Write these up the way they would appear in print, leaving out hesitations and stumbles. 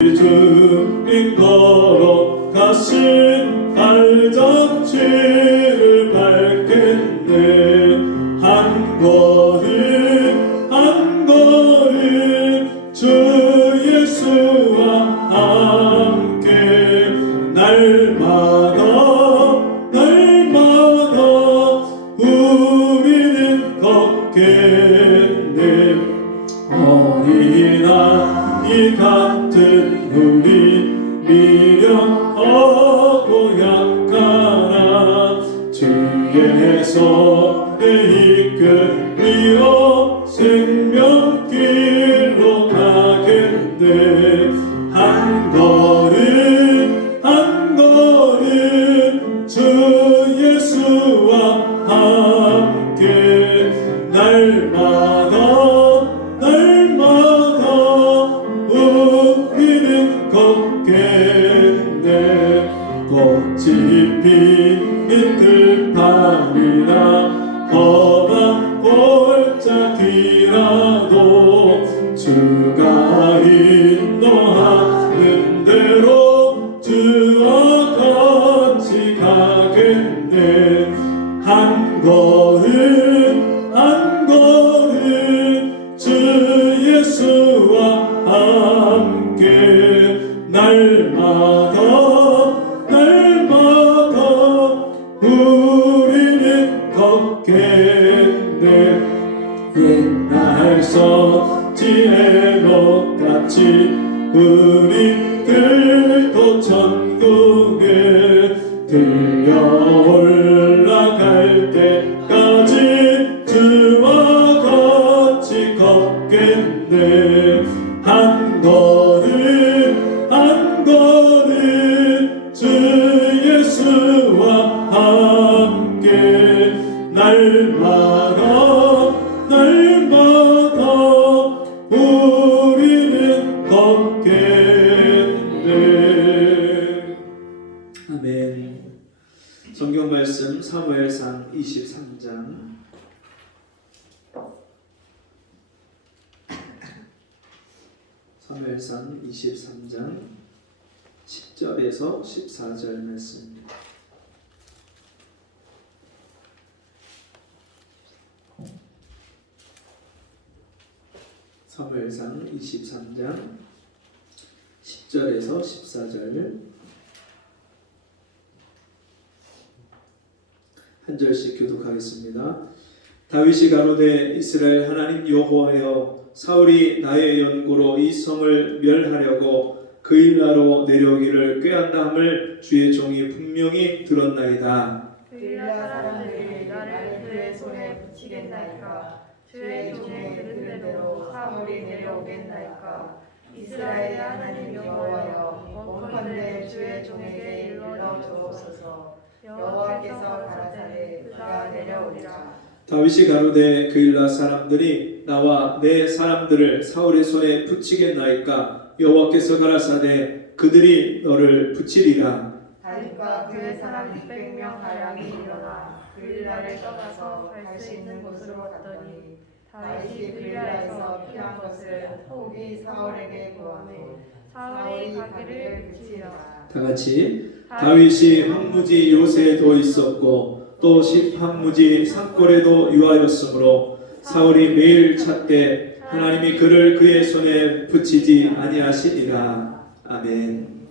주님 걸어가신 발자취를 밟겠네. 한 걸음 한 걸음 주 예수와 함께 날마다 날마다 우리는 걷겠네. 어린아이 같은 우리 미련하고 약하나 주의 손에 이끌리어 생명길로 가겠네. 한 걸음 한 걸음 주 예수와 함께 날마다 우리는 걷겠네. 꽃이 피는 들판이나 험한 골짜기라도 주가 인도하는 대로 주와 같이 가겠네. 한 걸음 한 걸음 주 예수와 함께 날마다 우리는 걷겠네. 옛날 성지의 것같이 우리들도 천국에 들려 올라갈 때까지 주와 같이 걷겠네. 한 걸음 한 걸음 주 예수와 함께 날마다 우리는 걷겠네. 아멘. 성경 말씀 사무엘상 23장 사무엘상 23장 10절에서 14절 말씀입니다. 사무엘상 23장 10절에서 14절 한 절씩 교독하겠습니다. 다윗이 가로되 이스라엘 하나님 여호와여, 사울이 나의 연고로 이 성을 멸하려고 그 일나로 내려오기를 꾀한다함을 주의 종이 분명히 들었나이다. 그 일라 사람들이 나를 그의 손에 붙이겠나이까. 주의 종의 들은 대로 사울이 내려오겠나이까. 이스라엘의 하나님 여호와여, 원컨대 주의 종에게 일러 주옵소서. 여호와께서 가라사대 그가 내려오리라. 다윗이 가로되 그 일라 사람들이 나와 내 사람들을 사울의 손에 붙이겠나이까. 여호와께서 가라사대 그들이 너를 붙이리라. 다윗과 그의 사람 600명 가량이 일어나 그 일라를 떠나서 갈 수 있는 곳으로 갔더니 다윗이 그 일라에서 피한 것을 톡이 사울에게 구하매 사울이 가기를 붙이리라. 다 같이 다윗이 황무지 요새에도 있었고 또 황무지 산골에도 유하였으므로 사울이 매일 찾되 하나님이 그를 그의 손에 붙이지 아니하시리라. 아멘.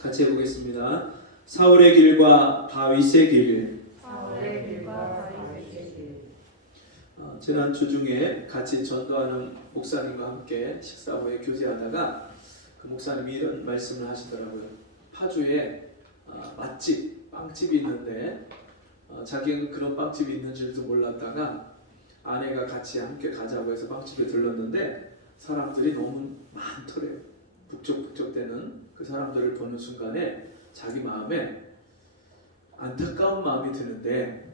같이 해보겠습니다. 사울의 길과 다윗의 길. 사울의 길과 다윗의 길. 지난 주 중에 같이 전도하는 목사님과 함께 식사 후에 교제하다가 그 목사님이 이런 말씀을 하시더라고요. 파주에 맛집, 빵집이 있는데 자기는 그런 빵집이 있는 줄도 몰랐다가 아내가 같이 함께 가자고 해서 빵집에 들렀는데 사람들이 너무 많더래요. 북적북적대는 그 사람들을 보는 순간에 자기 마음에 안타까운 마음이 드는데,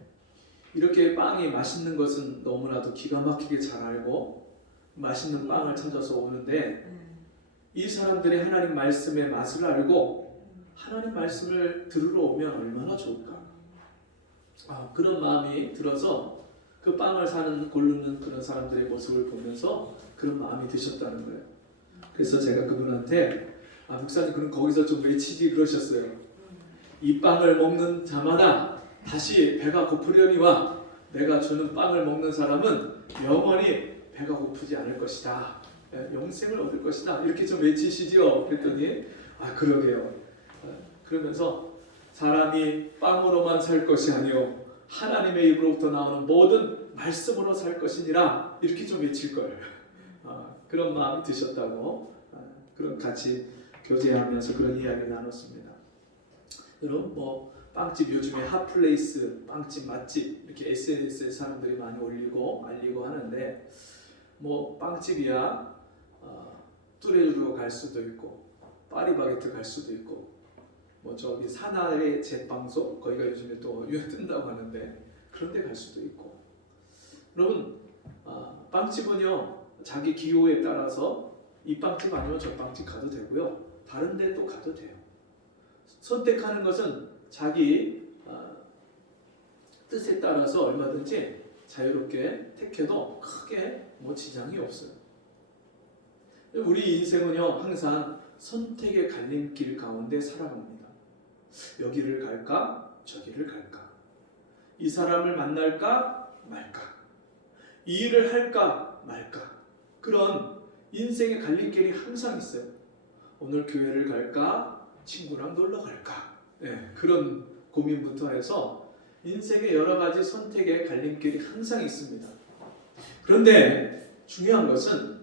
이렇게 빵이 맛있는 것은 너무나도 기가 막히게 잘 알고 맛있는 빵을 찾아서 오는데 이 사람들이 하나님 말씀의 맛을 알고 하나님 말씀을 들으러 오면 얼마나 좋을까. 그런 마음이 들어서 그 빵을 고르는 그런 사람들의 모습을 보면서 그런 마음이 드셨다는 거예요. 그래서 제가 그분한테 목사님 그럼 거기서 좀 외치지 그러셨어요. 이 빵을 먹는 자마다 다시 배가 고프려니와 내가 주는 빵을 먹는 사람은 영원히 배가 고프지 않을 것이다. 영생을 얻을 것이다. 이렇게 좀 외치시죠. 그랬더니 그러게요. 그러면서 사람이 빵으로만 살 것이 아니요 하나님의 입으로부터 나오는 모든 말씀으로 살 것이니라 이렇게 좀 외칠 거예요. 그런 마음이 드셨다고 그런 같이 교제하면서 그런 이야기 나눴습니다. 여러분 빵집 요즘에 핫플레이스 빵집 맛집 이렇게 SNS에 사람들이 많이 올리고 알리고 하는데 빵집이야 뚜레쥬르 갈 수도 있고 파리바게트 갈 수도 있고 저기 사나의 제빵소 거기가 요즘에 또 유행 뜬다고 하는데 그런 데 갈 수도 있고 여러분 빵집은요 자기 기호에 따라서 이 빵집 아니면 저 빵집 가도 되고요 다른 데 또 가도 돼요. 선택하는 것은 자기 뜻에 따라서 얼마든지 자유롭게 택해도 크게 지장이 없어요. 우리 인생은요 항상 선택의 갈림길 가운데 살아갑니다. 여기를 갈까 저기를 갈까 이 사람을 만날까 말까 이 일을 할까 말까 그런 인생의 갈림길이 항상 있어요. 오늘 교회를 갈까 친구랑 놀러 갈까 그런 고민부터 해서 인생의 여러 가지 선택의 갈림길이 항상 있습니다. 그런데 중요한 것은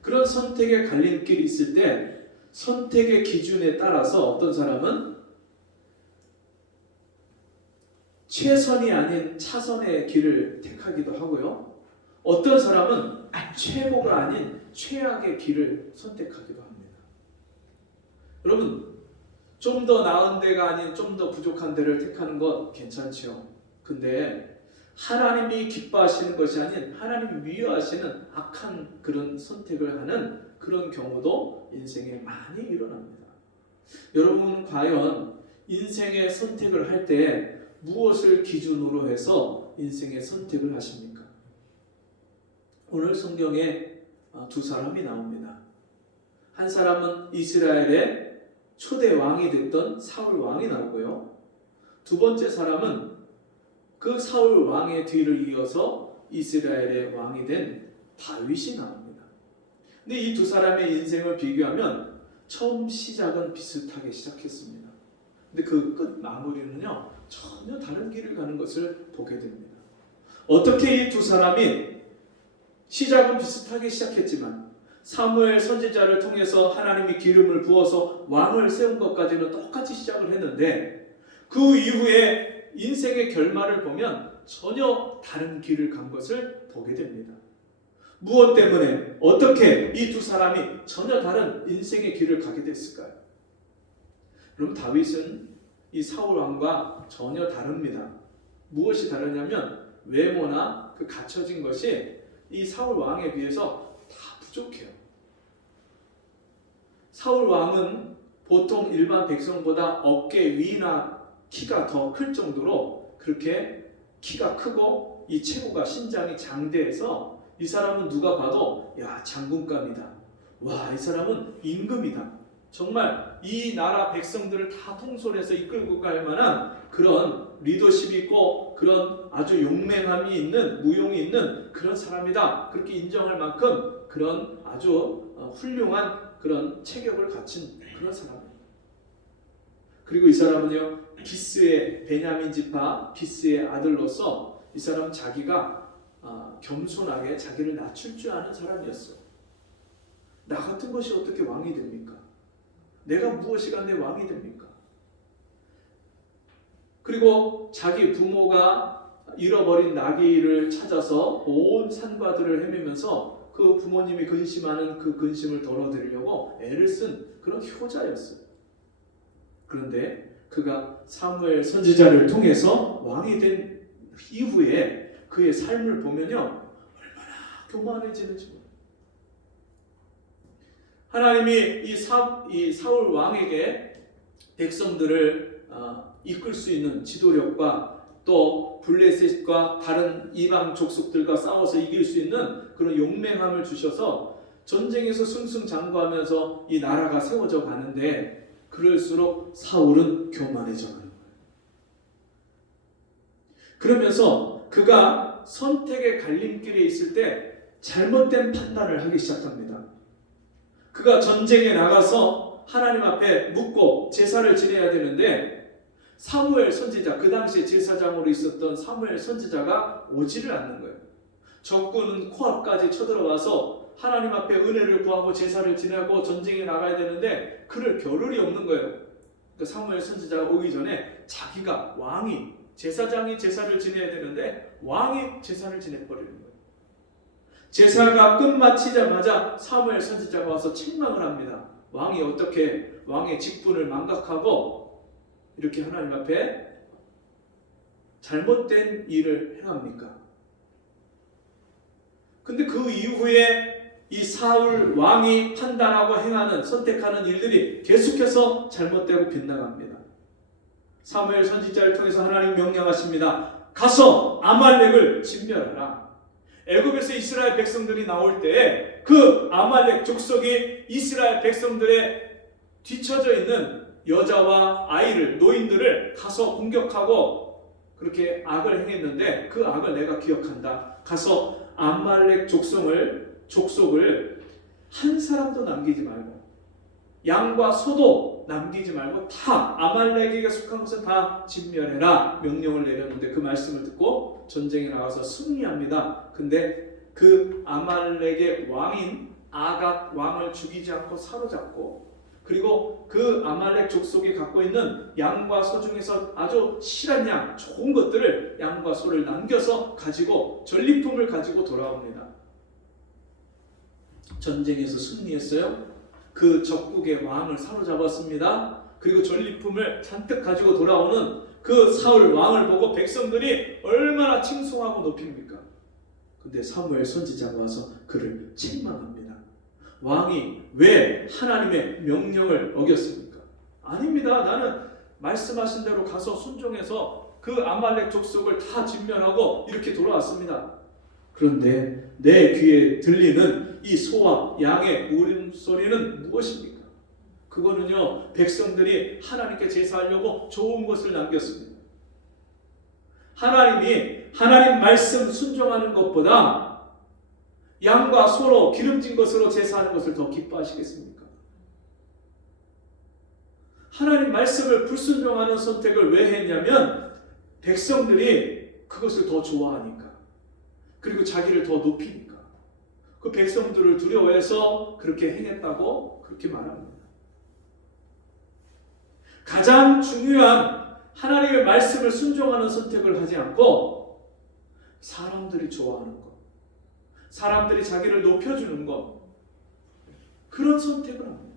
그런 선택의 갈림길이 있을 때 선택의 기준에 따라서 어떤 사람은 최선이 아닌 차선의 길을 택하기도 하고요. 어떤 사람은 최고가 아닌 최악의 길을 선택하기도 합니다. 여러분 좀 더 나은 데가 아닌 좀 더 부족한 데를 택하는 것 괜찮죠. 근데 하나님이 기뻐하시는 것이 아닌 하나님이 미워하시는 악한 그런 선택을 하는 그런 경우도 인생에 많이 일어납니다. 여러분 과연 인생의 선택을 할 때 무엇을 기준으로 해서 인생의 선택을 하십니까? 오늘 성경에 두 사람이 나옵니다. 한 사람은 이스라엘의 초대 왕이 됐던 사울 왕이 나오고요. 두 번째 사람은 그 사울 왕의 뒤를 이어서 이스라엘의 왕이 된 다윗이 나옵니다. 근데 이 두 사람의 인생을 비교하면 처음 시작은 비슷하게 시작했습니다. 근데 그 끝 마무리는요 전혀 다른 길을 가는 것을 보게 됩니다. 어떻게 이 두 사람이 시작은 비슷하게 시작했지만 사무엘 선지자를 통해서 하나님이 기름을 부어서 왕을 세운 것까지는 똑같이 시작을 했는데 그 이후에 인생의 결말을 보면 전혀 다른 길을 간 것을 보게 됩니다. 무엇 때문에 어떻게 이 두 사람이 전혀 다른 인생의 길을 가게 됐을까요? 그럼 다윗은 이 사울 왕과 전혀 다릅니다. 무엇이 다르냐면 외모나 그 갖춰진 것이 이 사울 왕에 비해서 다 부족해요. 사울 왕은 보통 일반 백성보다 어깨 위나 키가 더 클 정도로 그렇게 키가 크고 이 체구가 신장이 장대해서 이 사람은 누가 봐도 장군감이다. 와, 이 사람은 임금이다. 정말 이 나라 백성들을 다 통솔해서 이끌고 갈 만한 그런 리더십이 있고 그런 아주 용맹함이 있는 무용이 있는 그런 사람이다. 그렇게 인정할 만큼 그런 아주 훌륭한 그런 체격을 갖춘 그런 사람입니다. 그리고 이 사람은요 기스의 베냐민 지파 기스의 아들로서 이 사람은 자기가 겸손하게 자기를 낮출 줄 아는 사람이었어요. 나 같은 것이 어떻게 왕이 됩니까? 내가 무엇이가 내 왕이 됩니까? 그리고 자기 부모가 잃어버린 나귀를 찾아서 온 산과들을 헤매면서 그 부모님이 근심하는 그 근심을 덜어드리려고 애를 쓴 그런 효자였어요. 그런데 그가 사무엘 선지자를 통해서 왕이 된 이후에 그의 삶을 보면요 얼마나 교만해지는지 모릅니다. 하나님이 이 사울 왕에게 백성들을 이끌 수 있는 지도력과 또 블레셋과 다른 이방 족속들과 싸워서 이길 수 있는 그런 용맹함을 주셔서 전쟁에서 승승장구하면서 이 나라가 세워져 가는데 그럴수록 사울은 교만해져 가는 거예요. 그러면서 그가 선택의 갈림길에 있을 때 잘못된 판단을 하기 시작합니다. 그가 전쟁에 나가서 하나님 앞에 묻고 제사를 지내야 되는데 사무엘 선지자, 그 당시에 제사장으로 있었던 사무엘 선지자가 오지를 않는 거예요. 적군은 코앞까지 쳐들어와서 하나님 앞에 은혜를 구하고 제사를 지내고 전쟁에 나가야 되는데 그럴 겨를이 없는 거예요. 그러니까 사무엘 선지자가 오기 전에 자기가 왕이, 제사장이 제사를 지내야 되는데 왕이 제사를 지내버리는 거예요. 제사가 끝마치자마자 사무엘 선지자가 와서 책망을 합니다. 왕이 어떻게 왕의 직분을 망각하고 이렇게 하나님 앞에 잘못된 일을 행합니까? 근데 그 이후에 이 사울 왕이 판단하고 행하는, 선택하는 일들이 계속해서 잘못되고 빗나갑니다. 사무엘 선지자를 통해서 하나님 명령하십니다. 가서 아말렉을 진멸하라. 애굽에서 이스라엘 백성들이 나올 때 그 아말렉 족속이 이스라엘 백성들의 뒤처져 있는 여자와 아이를, 노인들을 가서 공격하고 그렇게 악을 행했는데 그 악을 내가 기억한다. 가서 아말렉 족속을 한 사람도 남기지 말고 양과 소도 남기지 말고 다 아말렉에게 속한 것은 다 진멸해라 명령을 내렸는데 그 말씀을 듣고 전쟁에 나가서 승리합니다. 근데 그 아말렉의 왕인 아각 왕을 죽이지 않고 사로잡고 그리고 그 아말렉 족속이 갖고 있는 양과 소 중에서 아주 실한 양, 좋은 것들을 양과 소를 남겨서 가지고 전리품을 가지고 돌아옵니다. 전쟁에서 승리했어요. 그 적국의 왕을 사로잡았습니다. 그리고 전리품을 잔뜩 가지고 돌아오는 그 사울 왕을 보고 백성들이 얼마나 칭송하고 높입니까? 근데 사무엘 선지자가 와서 그를 책망합니다. 왕이 왜 하나님의 명령을 어겼습니까? 아닙니다. 나는 말씀하신 대로 가서 순종해서 그 아말렉 족속을 다 진멸하고 이렇게 돌아왔습니다. 그런데 내 귀에 들리는 이 소와 양의 울음소리는 무엇입니까? 그거는요, 백성들이 하나님께 제사하려고 좋은 것을 남겼습니다. 하나님이 하나님 말씀 순종하는 것보다 양과 소로 기름진 것으로 제사하는 것을 더 기뻐하시겠습니까? 하나님 말씀을 불순종하는 선택을 왜 했냐면 백성들이 그것을 더 좋아하니까, 그리고 자기를 더 높이니까, 그 백성들을 두려워해서 그렇게 행했다고 그렇게 말합니다. 가장 중요한 하나님의 말씀을 순종하는 선택을 하지 않고 사람들이 좋아하는 것, 사람들이 자기를 높여주는 것, 그런 선택을 합니다.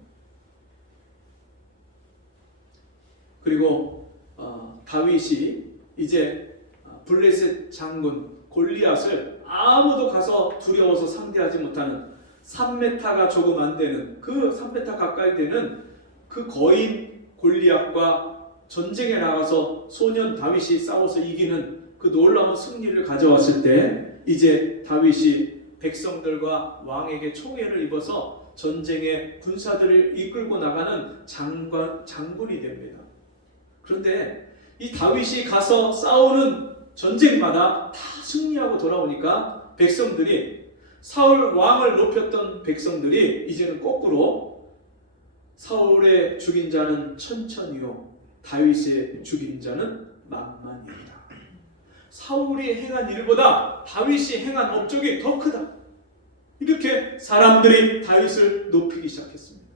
그리고 다윗이 이제 블레셋 장군 골리앗을 아무도 가서 두려워서 상대하지 못하는 3m가 조금 안 되는, 그 3m 가까이 되는 그 거인 골리앗과 전쟁에 나가서 소년 다윗이 싸워서 이기는 그 놀라운 승리를 가져왔을 때 이제 다윗이 백성들과 왕에게 총애를 입어서 전쟁의 군사들을 이끌고 나가는 장군이 됩니다. 그런데 이 다윗이 가서 싸우는 전쟁마다 다 승리하고 돌아오니까 백성들이, 사울 왕을 높였던 백성들이 이제는 거꾸로 사울의 죽인 자는 천천히요 다윗의 죽인 자는 만만이다. 사울이 행한 일보다 다윗이 행한 업적이 더 크다. 이렇게 사람들이 다윗을 높이기 시작했습니다.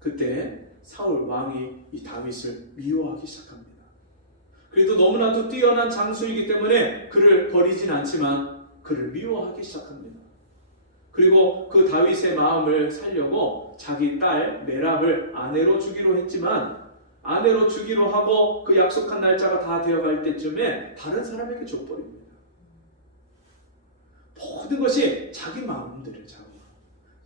그때 사울 왕이 이 다윗을 미워하기 시작합니다. 그래도 너무나도 뛰어난 장수이기 때문에 그를 버리진 않지만 그를 미워하기 시작합니다. 그리고 그 다윗의 마음을 살려고 자기 딸 메랍을 아내로 주기로 했지만, 아내로 주기로 하고 그 약속한 날짜가 다 되어갈 때쯤에 다른 사람에게 줘버립니다. 모든 것이 자기 마음대로 자고,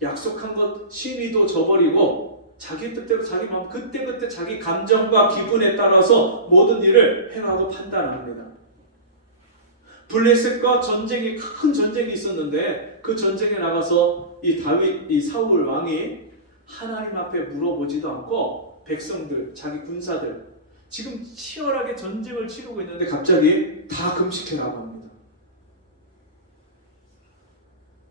약속한 것 신의도 저버리고 자기 뜻대로 자기 마음, 그때그때 자기 감정과 기분에 따라서 모든 일을 행하고 판단합니다. 블레셋과 큰 전쟁이 있었는데 그 전쟁에 나가서 이 사울 왕이 하나님 앞에 물어보지도 않고 백성들, 자기 군사들 지금 치열하게 전쟁을 치르고 있는데 갑자기 다 금식해라고 합니다.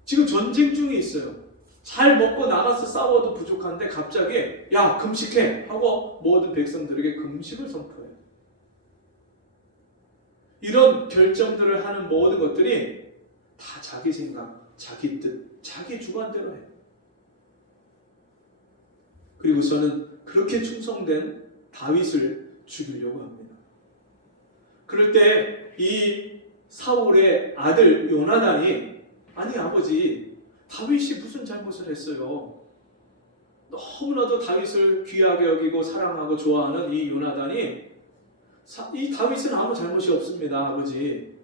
지금 전쟁 중에 있어요. 잘 먹고 나가서 싸워도 부족한데 갑자기 야 금식해 하고 모든 백성들에게 금식을 선포해요. 이런 결정들을 하는 모든 것들이 다 자기 생각, 자기 뜻, 자기 주관대로 해요. 그리고서는 그렇게 충성된 다윗을 죽이려고 합니다. 그럴 때 이 사울의 아들 요나단이 아니 아버지 다윗이 무슨 잘못을 했어요? 너무나도 다윗을 귀하게 여기고 사랑하고 좋아하는 이 요나단이 이 다윗은 아무 잘못이 없습니다 아버지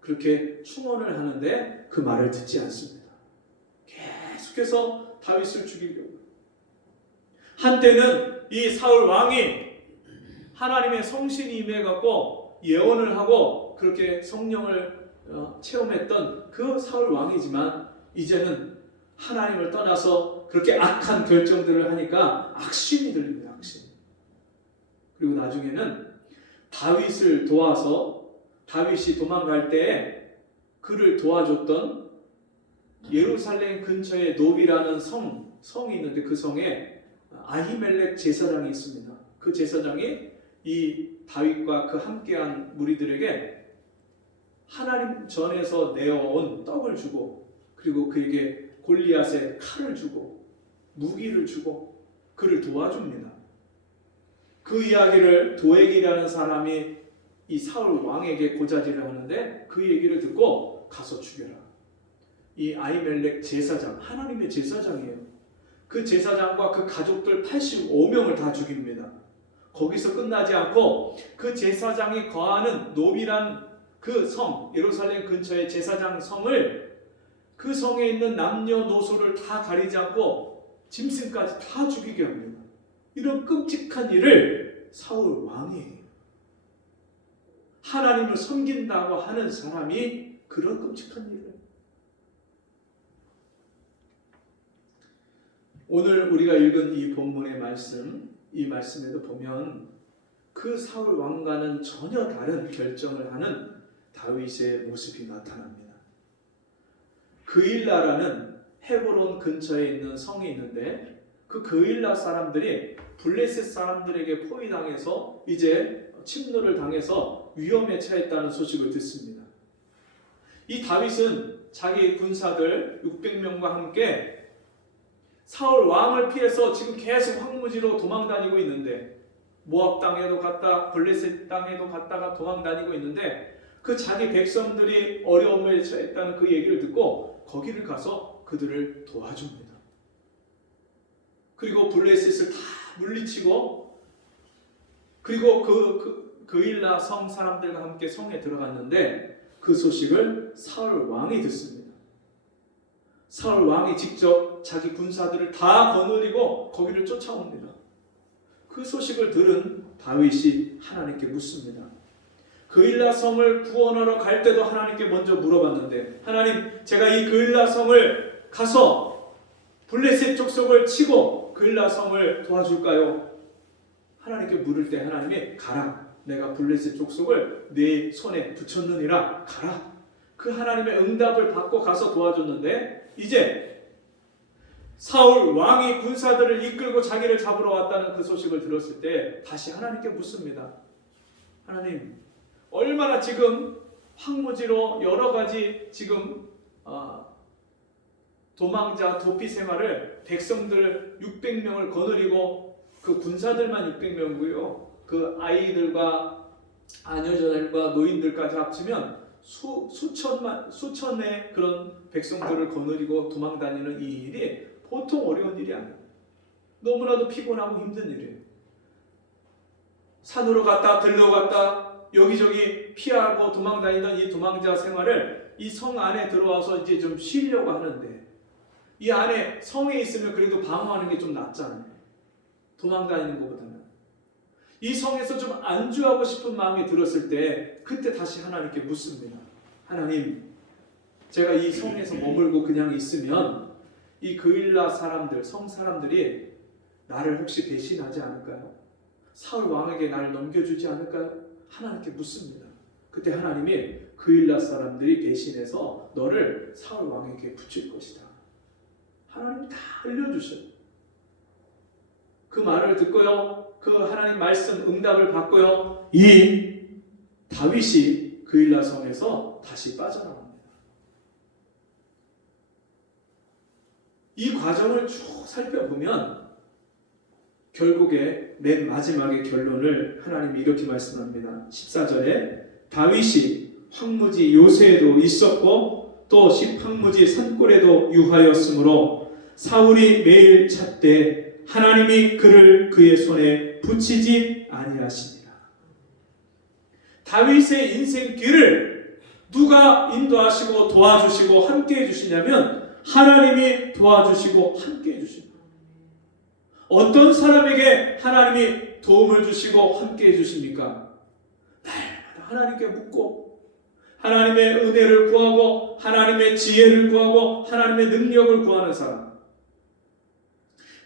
그렇게 충언을 하는데 그 말을 듣지 않습니다. 계속해서 다윗을 죽이려고. 한때는 이 사울 왕이 하나님의 성신이 임해갖고 예언을 하고 그렇게 성령을 체험했던 그 사울 왕이지만 이제는 하나님을 떠나서 그렇게 악한 결정들을 하니까 악심이 들립니다. 악심. 그리고 나중에는 다윗을 도와서 다윗이 도망갈 때 그를 도와줬던 예루살렘 근처에 노비라는 성이 있는데 그 성에 아히멜렉 제사장이 있습니다. 그 제사장이 이 다윗과 그 함께한 무리들에게 하나님 전에서 내어온 떡을 주고 그리고 그에게 골리앗의 칼을 주고 무기를 주고 그를 도와줍니다. 그 이야기를 도액이라는 사람이 이 사울 왕에게 고자질을 하는데 그 얘기를 듣고 가서 죽여라. 이 아히멜렉 제사장, 하나님의 제사장이에요. 그 제사장과 그 가족들 85명을 다 죽입니다. 거기서 끝나지 않고 그 제사장이 거하는 노비란 그 성, 예루살렘 근처의 제사장 성을 그 성에 있는 남녀노소를 다 가리지 않고 짐승까지 다 죽이게 합니다. 이런 끔찍한 일을 사울 왕이 해요. 하나님을 섬긴다고 하는 사람이 그런 끔찍한 일을. 오늘 우리가 읽은 이 본문의 말씀, 이 말씀에도 보면 그 사울 왕과는 전혀 다른 결정을 하는 다윗의 모습이 나타납니다. 그일라라는 헤브론 근처에 있는 성이 있는데 그 그일라 사람들이 블레셋 사람들에게 포위당해서 이제 침노를 당해서 위험에 처했다는 소식을 듣습니다. 이 다윗은 자기 군사들 600명과 함께 사울 왕을 피해서 지금 계속 황무지로 도망다니고 있는데 모압 땅에도 갔다 블레셋 땅에도 갔다가 도망다니고 있는데 그 자기 백성들이 어려움에 처했다는 그 얘기를 듣고 거기를 가서 그들을 도와줍니다. 그리고 블레셋을 다 물리치고 그리고 그일라 성 사람들과 함께 성에 들어갔는데 그 소식을 사울 왕이 듣습니다. 사울 왕이 직접 자기 군사들을 다 거느리고 거기를 쫓아옵니다. 그 소식을 들은 다윗이 하나님께 묻습니다. 그일라 성을 구원하러 갈 때도 하나님께 먼저 물어봤는데 하나님 제가 이 그일라 성을 가서 블레셋 족속을 치고 그일라 성을 도와줄까요? 하나님께 물을 때 하나님이 가라. 내가 블레셋 족속을 네 손에 붙였느니라. 가라. 그 하나님의 응답을 받고 가서 도와줬는데 이제 사울 왕이 군사들을 이끌고 자기를 잡으러 왔다는 그 소식을 들었을 때 다시 하나님께 묻습니다. 하나님 얼마나 지금 황무지로 여러 가지 지금 도망자 도피 생활을 백성들 600명을 거느리고 그 군사들만 600명이고요. 그 아이들과 아녀자들과 노인들까지 합치면 수천의 그런 백성들을 거느리고 도망다니는 이 일이 보통 어려운 일이 아니에요. 너무나도 피곤하고 힘든 일이에요. 산으로 갔다 들러 갔다 여기저기 피하고 도망다니던 이 도망자 생활을 이 성 안에 들어와서 이제 좀 쉬려고 하는데 이 안에 성에 있으면 그래도 방어하는 게 좀 낫잖아요. 도망다니는 것보다는. 이 성에서 좀 안주하고 싶은 마음이 들었을 때 그때 다시 하나님께 묻습니다. 하나님 제가 이 성에서 머물고 그냥 있으면 이 그일라 사람들, 성 사람들이 나를 혹시 배신하지 않을까요? 사울 왕에게 나를 넘겨주지 않을까요? 하나님께 묻습니다. 그때 하나님이 그일라 사람들이 배신해서 너를 사울 왕에게 붙일 것이다. 하나님이 다 알려주셔요. 그 말을 듣고요, 그 하나님 말씀 응답을 받고요, 이 다윗이 그일라 성에서 다시 빠져나옵니다. 이 과정을 쭉 살펴보면 결국에 맨 마지막의 결론을 하나님이 이렇게 말씀합니다. 14절에 다윗이 황무지 요새에도 있었고 또 황무지 산골에도 유하였으므로 사울이 매일 찾되 하나님이 그를 그의 손에 붙이지 아니하시니라. 다윗의 인생길을 누가 인도하시고 도와주시고 함께해 주시냐면 하나님이 도와주시고 함께해 주십니다. 어떤 사람에게 하나님이 도움을 주시고 함께해 주십니까? 날마다 하나님께 묻고 하나님의 은혜를 구하고 하나님의 지혜를 구하고 하나님의 능력을 구하는 사람.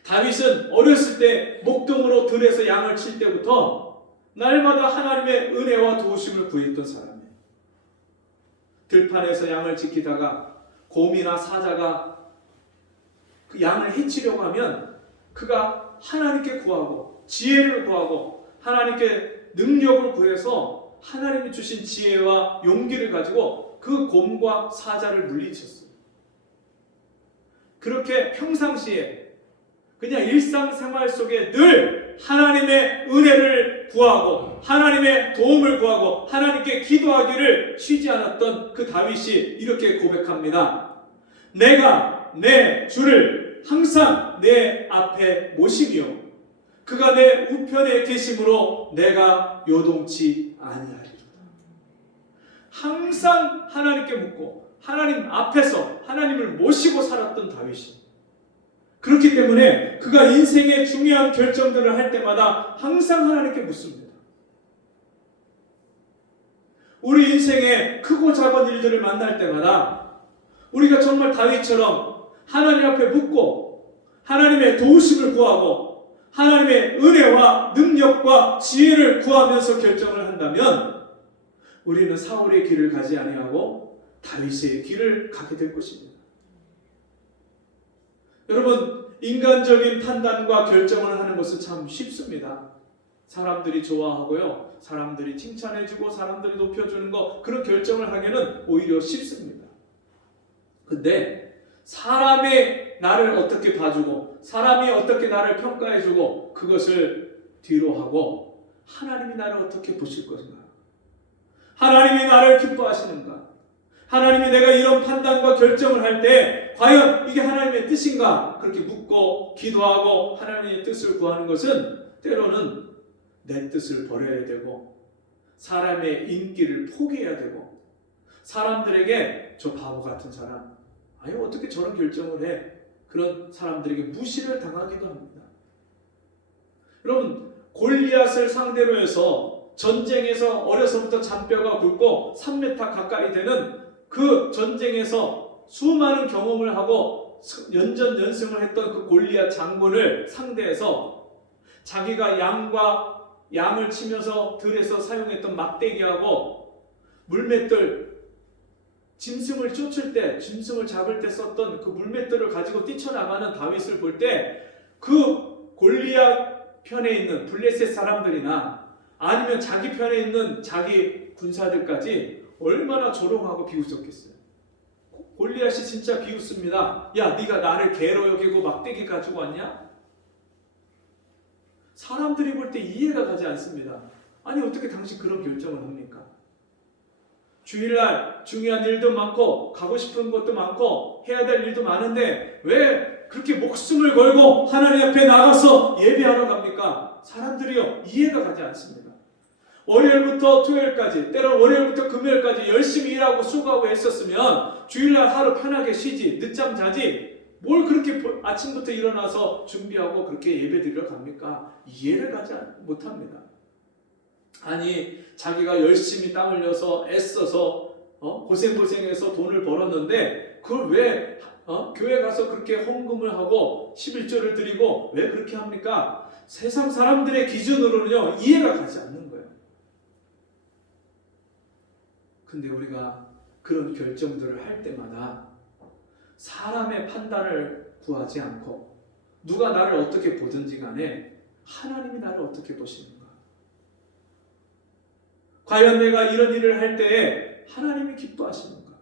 다윗은 어렸을 때 목동으로 들에서 양을 칠 때부터 날마다 하나님의 은혜와 도우심을 구했던 사람이에요. 들판에서 양을 지키다가 곰이나 사자가 그 양을 해치려고 하면 그가 하나님께 구하고 지혜를 구하고 하나님께 능력을 구해서 하나님이 주신 지혜와 용기를 가지고 그 곰과 사자를 물리쳤어요. 그렇게 평상시에 그냥 일상생활 속에 늘 하나님의 은혜를 구하고 하나님의 도움을 구하고 하나님께 기도하기를 쉬지 않았던 그 다윗이 이렇게 고백합니다. 내가 내 주를 항상 내 앞에 모시며 그가 내 우편에 계심으로 내가 요동치 아니하리로다. 항상 하나님께 묻고 하나님 앞에서 하나님을 모시고 살았던 다윗이 그렇기 때문에 그가 인생의 중요한 결정들을 할 때마다 항상 하나님께 묻습니다. 우리 인생의 크고 작은 일들을 만날 때마다 우리가 정말 다윗처럼 하나님 앞에 묻고 하나님의 도우심을 구하고 하나님의 은혜와 능력과 지혜를 구하면서 결정을 한다면 우리는 사울의 길을 가지 아니하고 다윗의 길을 가게 될 것입니다. 여러분, 인간적인 판단과 결정을 하는 것은 참 쉽습니다. 사람들이 좋아하고요, 사람들이 칭찬해주고 사람들이 높여주는 것, 그런 결정을 하기는 오히려 쉽습니다. 근데 사람이 나를 어떻게 봐주고 사람이 어떻게 나를 평가해주고 그것을 뒤로 하고 하나님이 나를 어떻게 보실 것인가? 하나님이 나를 기뻐하시는가? 하나님이 내가 이런 판단과 결정을 할 때 과연 이게 하나님의 뜻인가? 그렇게 묻고 기도하고 하나님의 뜻을 구하는 것은 때로는 내 뜻을 버려야 되고 사람의 인기를 포기해야 되고 사람들에게 저 바보 같은 사람, 아니 어떻게 저런 결정을 해? 그런 사람들에게 무시를 당하기도 합니다. 여러분, 골리앗을 상대로 해서 전쟁에서 어려서부터 잔뼈가 굵고 3m 가까이 되는 그 전쟁에서 수많은 경험을 하고 연전연승을 했던 그 골리앗 장군을 상대해서 자기가 양을 치면서 들에서 사용했던 막대기하고 물맷돌, 짐승을 쫓을 때, 짐승을 잡을 때 썼던 그 물맷돌을 가지고 뛰쳐나가는 다윗을 볼 때 그 골리앗 편에 있는 블레셋 사람들이나 아니면 자기 편에 있는 자기 군사들까지 얼마나 조롱하고 비웃었겠어요. 골리앗이 진짜 비웃습니다. 야, 네가 나를 개로 여기고 막대기 가지고 왔냐? 사람들이 볼 때 이해가 가지 않습니다. 아니 어떻게 당신 그런 결정을 합니까? 주일날 중요한 일도 많고 가고 싶은 것도 많고 해야 될 일도 많은데 왜 그렇게 목숨을 걸고 하나님 앞에 나가서 예배하러 갑니까? 사람들이요, 이해가 가지 않습니다. 월요일부터 토요일까지, 때론 월요일부터 금요일까지 열심히 일하고 수고하고 했었으면 주일날 하루 편하게 쉬지, 늦잠 자지, 뭘 그렇게 아침부터 일어나서 준비하고 그렇게 예배드리러 갑니까? 이해를 가지 못합니다. 아니 자기가 열심히 땀 흘려서 애써서 고생해서 돈을 벌었는데 그걸 왜 교회 가서 그렇게 헌금을 하고 11조를 드리고 왜 그렇게 합니까? 세상 사람들의 기준으로는요 이해가 가지 않는 거예요. 근데 우리가 그런 결정들을 할 때마다 사람의 판단을 구하지 않고 누가 나를 어떻게 보든지 간에 하나님이 나를 어떻게 보시는가? 과연 내가 이런 일을 할 때에 하나님이 기뻐하시는가?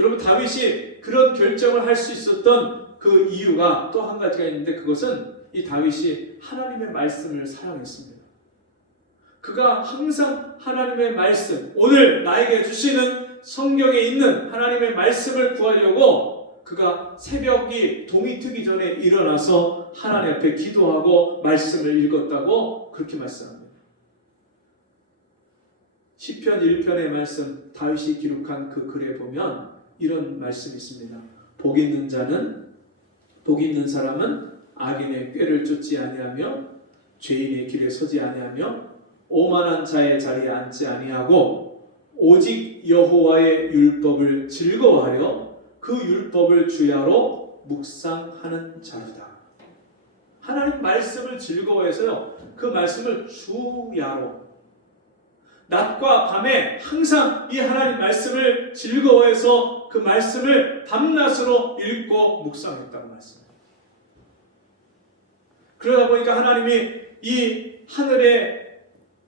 여러분, 다윗이 그런 결정을 할 수 있었던 그 이유가 또 한 가지가 있는데, 그것은 이 다윗이 하나님의 말씀을 사랑했습니다. 그가 항상 하나님의 말씀, 오늘 나에게 주시는 성경에 있는 하나님의 말씀을 구하려고 그가 새벽이 동이 트기 전에 일어나서 하나님 앞에 기도하고 말씀을 읽었다고 그렇게 말씀합니다. 시편 1편의 말씀, 다윗이 기록한 그 글에 보면 이런 말씀이 있습니다. 복 있는 사람은 악인의 꾀를 쫓지 아니하며 죄인의 길에 서지 아니하며 오만한 자의 자리에 앉지 아니하고 오직 여호와의 율법을 즐거워하여 그 율법을 주야로 묵상하는 자이다. 하나님 말씀을 즐거워해서요, 그 말씀을 주야로, 낮과 밤에 항상 이 하나님 말씀을 즐거워해서 그 말씀을 밤낮으로 읽고 묵상했다고 말씀합니다. 그러다 보니까 하나님이 이 하늘의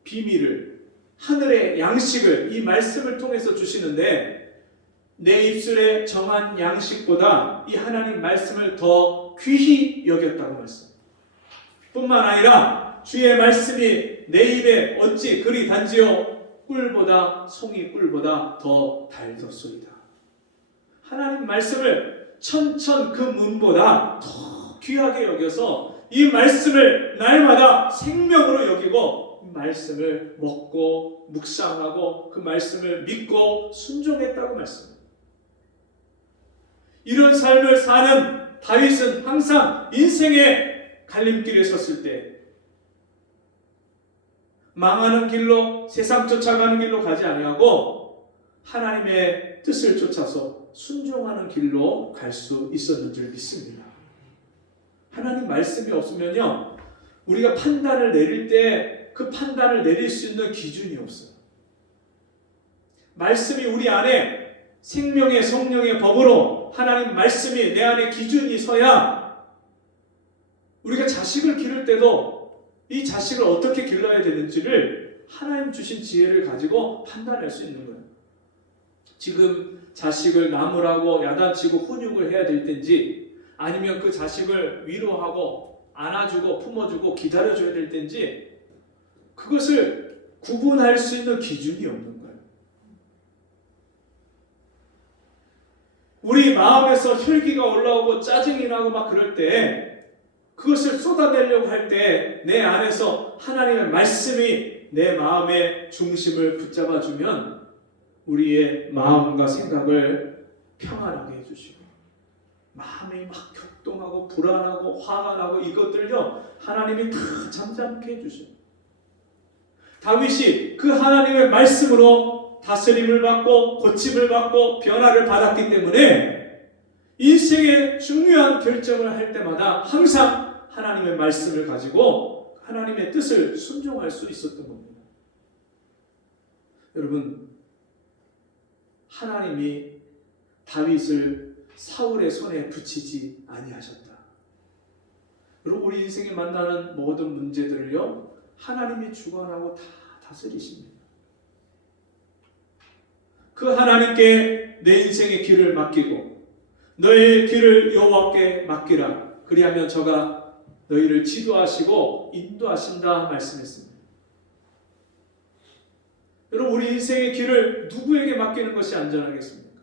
비밀을, 하늘의 양식을 이 말씀을 통해서 주시는데, 내 입술에 정한 양식보다 이 하나님 말씀을 더 귀히 여겼다고 말씀합니다. 뿐만 아니라 주의 말씀이 내 입에 어찌 그리 단지요 꿀보다, 송이 꿀보다 더 달더소이다. 하나님 말씀을 천천 그 문보다 더 귀하게 여겨서 이 말씀을 날마다 생명으로 여기고 이 말씀을 먹고 묵상하고 그 말씀을 믿고 순종했다고 말씀합니다. 이런 삶을 사는 다윗은 항상 인생의 갈림길에 섰을 때 망하는 길로, 세상 쫓아가는 길로 가지 아니하고 하나님의 뜻을 쫓아서 순종하는 길로 갈 수 있었는 줄 믿습니다. 하나님 말씀이 없으면요, 우리가 판단을 내릴 때 그 판단을 내릴 수 있는 기준이 없어요. 말씀이 우리 안에 생명의 성령의 법으로 하나님 말씀이 내 안에 기준이 서야 우리가 자식을 기를 때도 이 자식을 어떻게 길러야 되는지를 하나님 주신 지혜를 가지고 판단할 수 있는 거예요. 지금 자식을 나무라고 야단치고 훈육을 해야 될 텐지, 아니면 그 자식을 위로하고 안아주고 품어주고 기다려줘야 될 텐지, 그것을 구분할 수 있는 기준이 없는 거예요. 우리 마음에서 혈기가 올라오고 짜증이 나고 막 그럴 때, 그것을 쏟아내려고 할 때 내 안에서 하나님의 말씀이 내 마음의 중심을 붙잡아주면 우리의 마음과 생각을 평안하게 해주시고, 마음이 막 격동하고 불안하고 화가 나고 이것들요, 하나님이 다 잠잠케 해주셔요. 다윗이 그 하나님의 말씀으로 다스림을 받고 고침을 받고 변화를 받았기 때문에 인생의 중요한 결정을 할 때마다 항상 하나님의 말씀을 가지고 하나님의 뜻을 순종할 수 있었던 겁니다. 여러분, 하나님이 다윗을 사울의 손에 붙이지 아니하셨다. 여러분, 우리 인생에 만나는 모든 문제들을요, 하나님이 주관하고 다 다스리십니다. 그 하나님께 내 인생의 길을 맡기고 너의 길을 여호와께 맡기라. 그리하면 저가 너희를 지도하시고 인도하신다 말씀했습니다. 여러분, 우리 인생의 길을 누구에게 맡기는 것이 안전하겠습니까?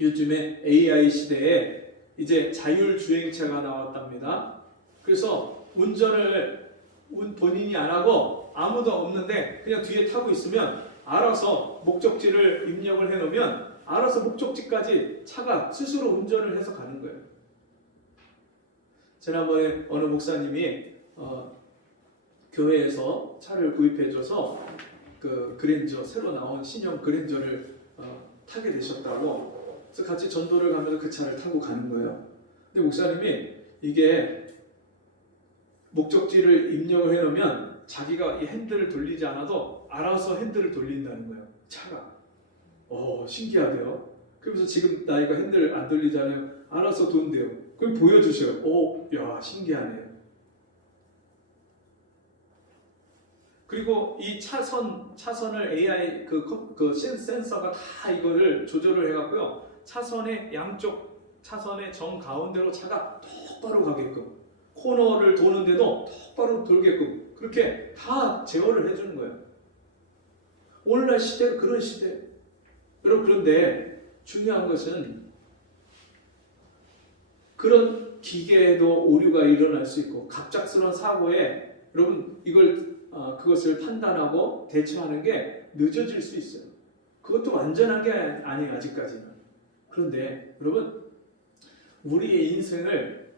요즘에 AI 시대에 이제 자율주행차가 나왔답니다. 그래서 운전을 본인이 안 하고 아무도 없는데 그냥 뒤에 타고 있으면 알아서 목적지를 입력을 해놓으면 알아서 목적지까지 차가 스스로 운전을 해서 가는 거예요. 지난번에 어느 목사님이 교회에서 차를 구입해줘서 그 그랜저, 새로 나온 신형 그랜저를 타게 되셨다고 그래서 같이 전도를 가면서 그 차를 타고 가는 거예요. 근데 목사님이 이게 목적지를 입력을 해놓으면 자기가 이 핸들을 돌리지 않아도 알아서 핸들을 돌린다는 거예요. 차가. 신기하대요. 그러면서 지금 나 이거 핸들 안 돌리잖아요. 알아서 돈대요. 그럼 보여주셔요. 야, 신기하네요. 그리고 이 차선을 AI 센서가 다 이거를 조절을 해갖고요. 차선의 양쪽 차선의 정 가운데로 차가 똑바로 가게끔, 코너를 도는데도 똑바로 돌게끔 그렇게 다 제어를 해주는 거예요. 오늘날 시대가 그런 시대. 여러분, 그런데 중요한 것은 그런 기계에도 오류가 일어날 수 있고 갑작스러운 사고에 여러분 그것을 판단하고 대처하는 게 늦어질 수 있어요. 그것도 완전한 게 아니에요, 아직까지는. 그런데 여러분, 우리의 인생을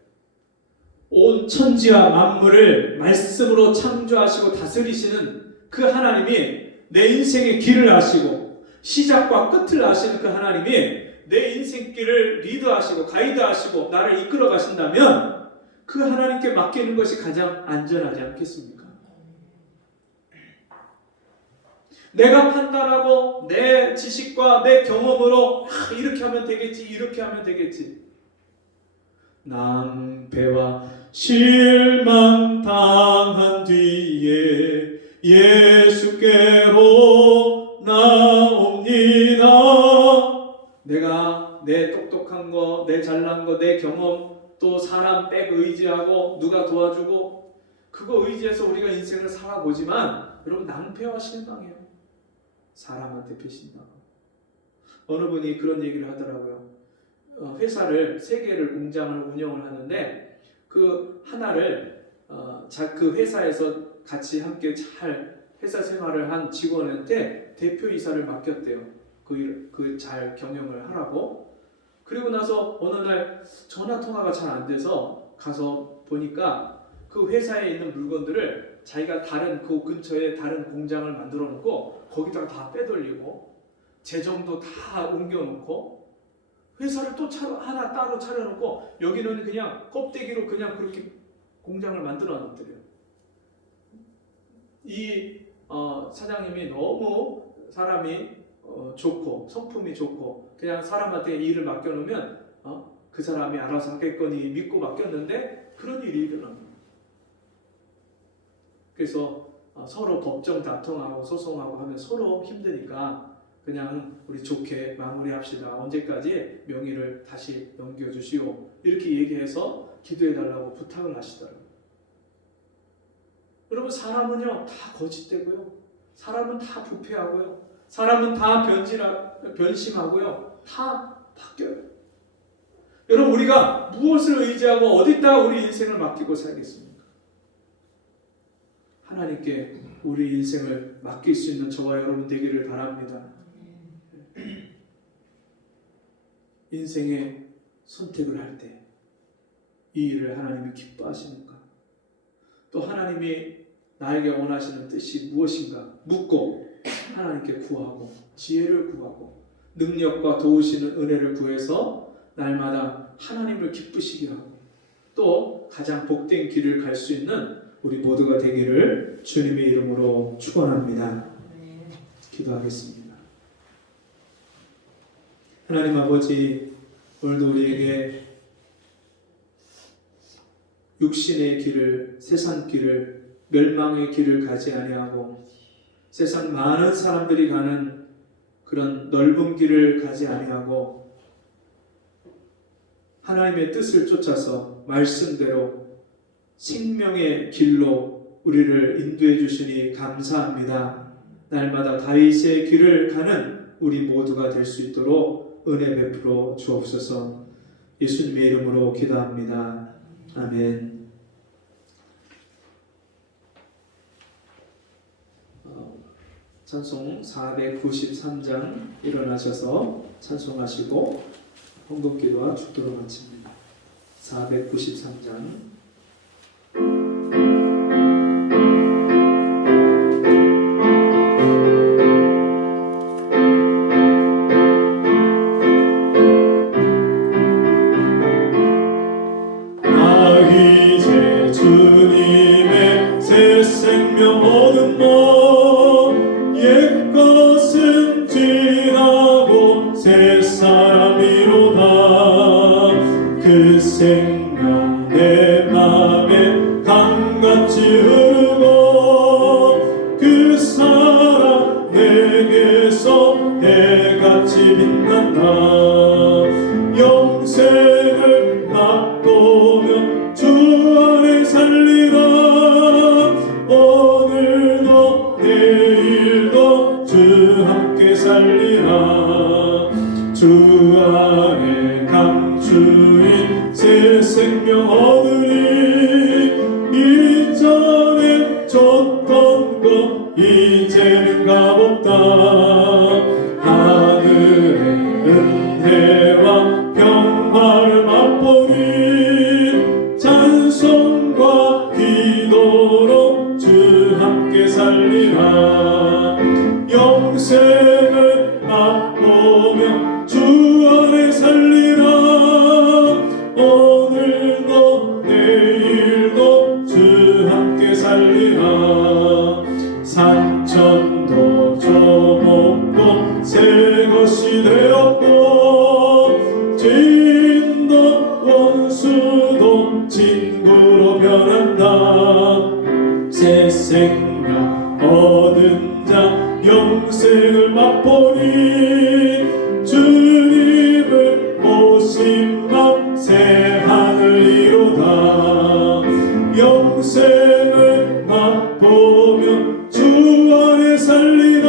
온 천지와 만물을 말씀으로 창조하시고 다스리시는 그 하나님이 내 인생의 길을 아시고 시작과 끝을 아시는 그 하나님이 내 인생길을 리드하시고 가이드하시고 나를 이끌어 가신다면 그 하나님께 맡기는 것이 가장 안전하지 않겠습니까? 내가 판단하고 내 지식과 내 경험으로 이렇게 하면 되겠지, 이렇게 하면 되겠지. 낭패와 실망당한 뒤에 예수께로 나옵니다. 내가 내 똑똑한 거, 내 잘난 거, 내 경험, 또 사람 백 의지하고 누가 도와주고 그거 의지해서 우리가 인생을 살아보지만 여러분, 낭패와 실망이에요. 사람한테 배신당하고. 어느 분이 그런 얘기를 하더라고요. 회사를 3개를 공장을 운영을 하는데 그 하나를 그 회사에서 같이 함께 잘 회사 생활을 한 직원한테 대표이사를 맡겼대요. 그 잘 경영을 하라고. 그리고 나서 어느 날 전화 통화가 잘 안 돼서 가서 보니까 그 회사에 있는 물건들을 자기가 그 근처에 다른 공장을 만들어 놓고 거기다가 다 빼돌리고 재정도 다 옮겨 놓고 회사를 또 하나 따로 차려놓고 여기는 그냥 껍데기로 그냥 그렇게 공장을 만들어 놨더래요. 이 사장님이 너무 사람이 좋고 성품이 좋고 그냥 사람한테 일을 맡겨놓으면 그 사람이 알아서 하겠거니 믿고 맡겼는데 그런 일이 일어납니다. 그래서 서로 법정 다툼하고 소송하고 하면 서로 힘드니까 그냥 우리 좋게 마무리합시다. 언제까지 명의를 다시 넘겨주시오. 이렇게 얘기해서 기도해달라고 부탁을 하시더라고요. 여러분, 사람은요 다 거짓되고요. 사람은 다 부패하고요. 사람은 다 변심하고요. 다 바뀌어요. 여러분, 우리가 무엇을 의지하고 어디다가 우리 인생을 맡기고 살겠습니까? 하나님께 우리 인생을 맡길 수 있는 저와 여러분 되기를 바랍니다. 인생의 선택을 할 때 이 일을 하나님이 기뻐하시는가? 또 하나님이 나에게 원하시는 뜻이 무엇인가? 묻고 하나님께 구하고 지혜를 구하고 능력과 도우시는 은혜를 구해서 날마다 하나님을 기쁘시게 하고 또 가장 복된 길을 갈 수 있는 우리 모두가 되기를 주님의 이름으로 축원합니다. 기도하겠습니다. 하나님 아버지, 오늘도 우리에게 육신의 길을, 세상 길을, 멸망의 길을 가지 아니하고 세상 많은 사람들이 가는 그런 넓은 길을 가지 아니하고 하나님의 뜻을 쫓아서 말씀대로 생명의 길로 우리를 인도해 주시니 감사합니다. 날마다 다윗의 길을 가는 우리 모두가 될 수 있도록 은혜 베풀어 주옵소서. 예수님의 이름으로 기도합니다. 아멘. 찬송 493장 일어나셔서 찬송하시고 헌금기도와 축도로 마칩니다. 493장 주님의 새 생명 얻은 옛것은 지나고 새 사람이로다. 그 생명 내 맘에 강같이 흐르고 그 사랑 내게서 해같이 빛난다. 영생을 맛보며 주 안에 살리라. 오늘도 내일도 주 함께 살리라. 주 안에 감추인 새 생명 얻으리. 이전에 줬던 것 이제는 값없다. 하늘의 은혜와 평화를 맛보니 찬송과 기도로 주 함께 살리라. 영생을 맛보며 주 안에 살리라. 오늘도 내일도 주 함께 살리라. 산천도 조목도 새 것이 되었고 진도 원수도 친구로 변한다. 새 생명 얻은 자 영생을 맛보니 주님을 모신 맘 새 하늘 이로다. 영생을 맛보며 주 안에 살리라.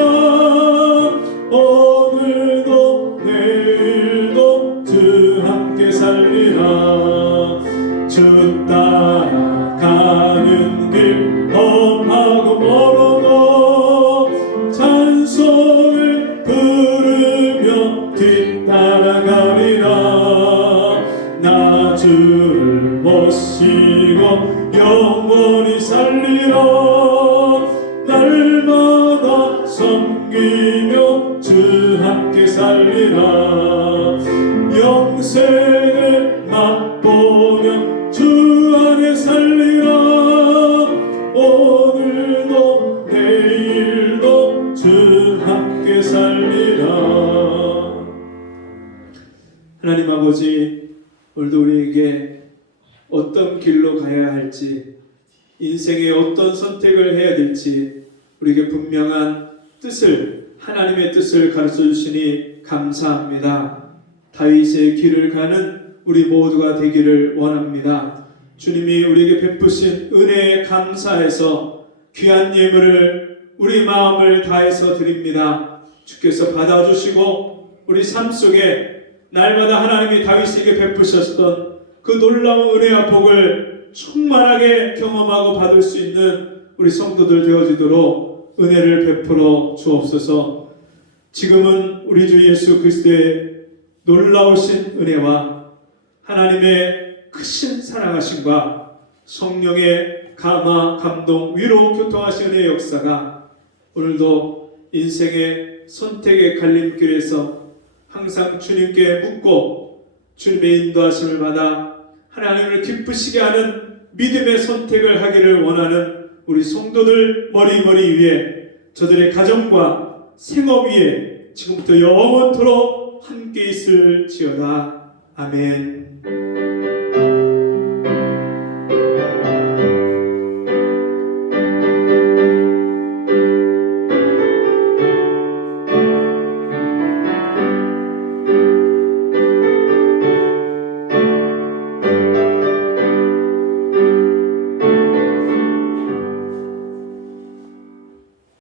오늘도 내일도 주 함께 살리라. 주 따라가는 길 험하고 멀어도 찬송을 부르며 뒤따라가리라. 나 주를 모시고 영원히 살리라. 날마다 섬기며 주 함께 살리라. 영생을 맛보며 주 안에 살리라. 오늘도 내일도 주 함께 살리라. 하나님 아버지, 오늘도 우리에게 어떤 길로 가야 할지, 인생의 어떤 선택을 해야 될지 우리에게 분명한 뜻을, 하나님의 뜻을 가르쳐 주시니 감사합니다. 다윗의 길을 가는 우리 모두가 되기를 원합니다. 주님이 우리에게 베푸신 은혜에 감사해서 귀한 예물을 우리 마음을 다해서 드립니다. 주께서 받아주시고 우리 삶 속에 날마다 하나님이 다윗에게 베푸셨던 그 놀라운 은혜와 복을 충만하게 경험하고 받을 수 있는 우리 성도들 되어지도록 은혜를 베풀어 주옵소서. 지금은 우리 주 예수 그리스도의 놀라우신 은혜와 하나님의 크신 사랑하심과 성령의 감화, 감동, 위로, 교통하신 은혜의 역사가 오늘도 인생의 선택의 갈림길에서 항상 주님께 묻고 주님의 인도하심을 받아 하나님을 기쁘시게 하는 믿음의 선택을 하기를 원하는 우리 성도들 머리 위에, 저들의 가정과 생업 위에 지금부터 영원토록 함께 있을지어다. 아멘.